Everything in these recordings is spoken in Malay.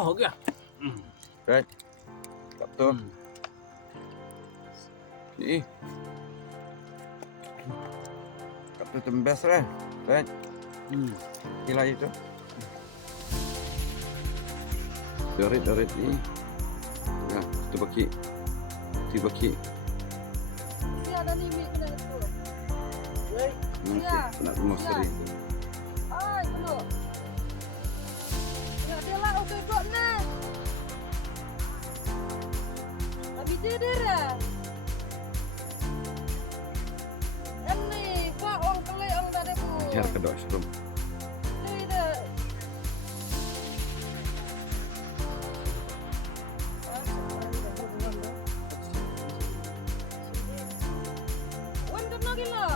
हो गया। Right. Khap tu. Ih. Khap tu tembes lah. Right. Gila itu. Dorit ni. Nah, tu baki. Si ada ni mi kena tu. Wei. Nak mostri. Ai, kena. Ya dia lah okey kok nah. Tapi dia dah. Ini pak orang kelai orang tak ada bu. Jar kedua serum. Ini dah. Wan kena gila.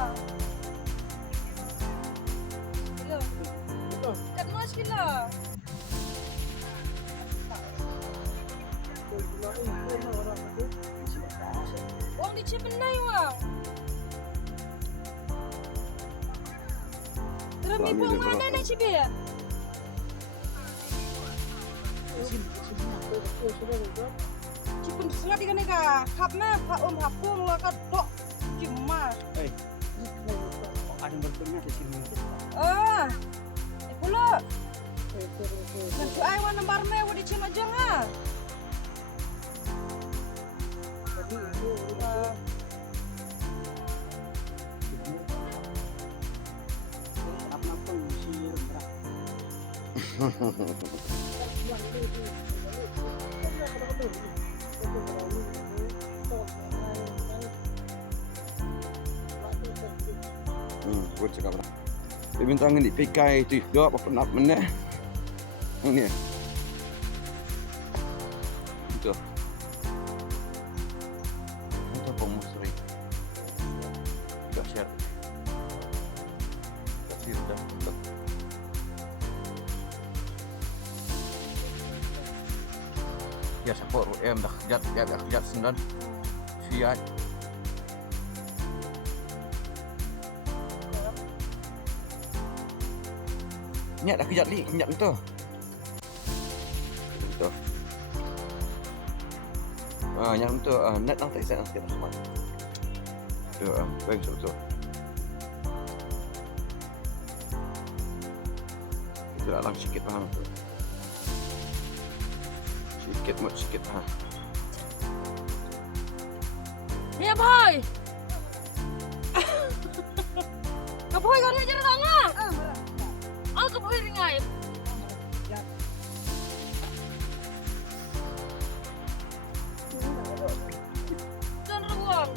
Kat mas gila. Wang di Cipenai wang. Terami po mana na Cibe ya? Cipen sila di kana ka khap na pa hapung la ka dok cima. Ada bertanya di sini. Pula. Nanti ai wan nambar me wa di Cina jang ha. Buat cakap lah. Dia bintang ni pikai tu, dua apa nak mana? Ni. Itu. Itu pemusri. Dah share. Kasih dah. Ya support em dah kejat sendan. Siat. Nyak dah kejat li, nyak tu. Betul. Nyak tu net nang tak saya sikit semua. Tu baik betul. Kita alang sikit bang. Sikit ha. Ya boy. Ka boy kan aja dah ngah. Aku boy ringai. Jangan ruang.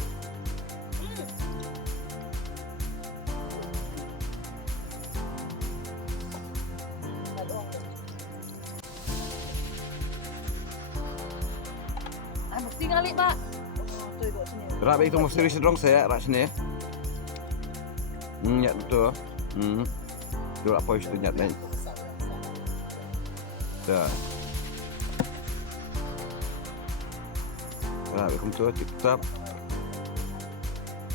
Bukti kali pak. Rak itu mesti sedrong saya rak sini. Ya betul. Tu apa isu nyat lain. Dah. Rak bekum tu tetap.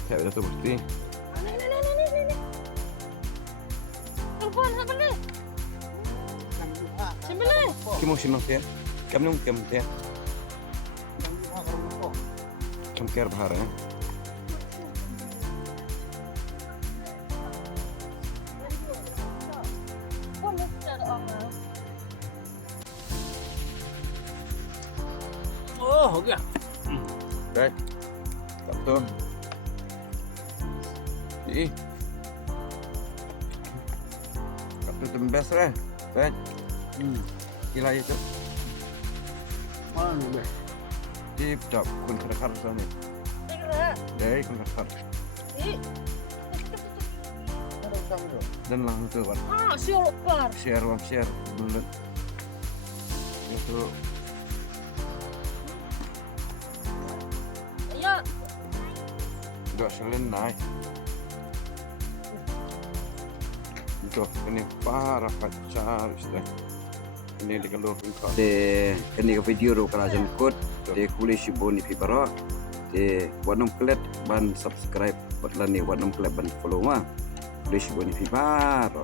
Saya dah tu mesti. Telepon apa ni? Sembilan. Kimu simang dia. Kamu dia. Kamu care bahar ya. हो गया। Right. Khap tu. Ih. Khap tu tembes lah. Right. Gila itu. Mana nih? Tip top kun kerakar sana. Dari kun kerakar. Dan langsung tu kan. Siap par. Share bulat. Itu Ya. dah selain naik. Itu ini parah kacau sudah. Ini dikalur kau. Ini ke video ro kalau jam kod. Kulis shiboni pibara. Warnam klet ban subscribe. Buatlah ni warnam klet ban follow mah. Kulis shiboni pibara.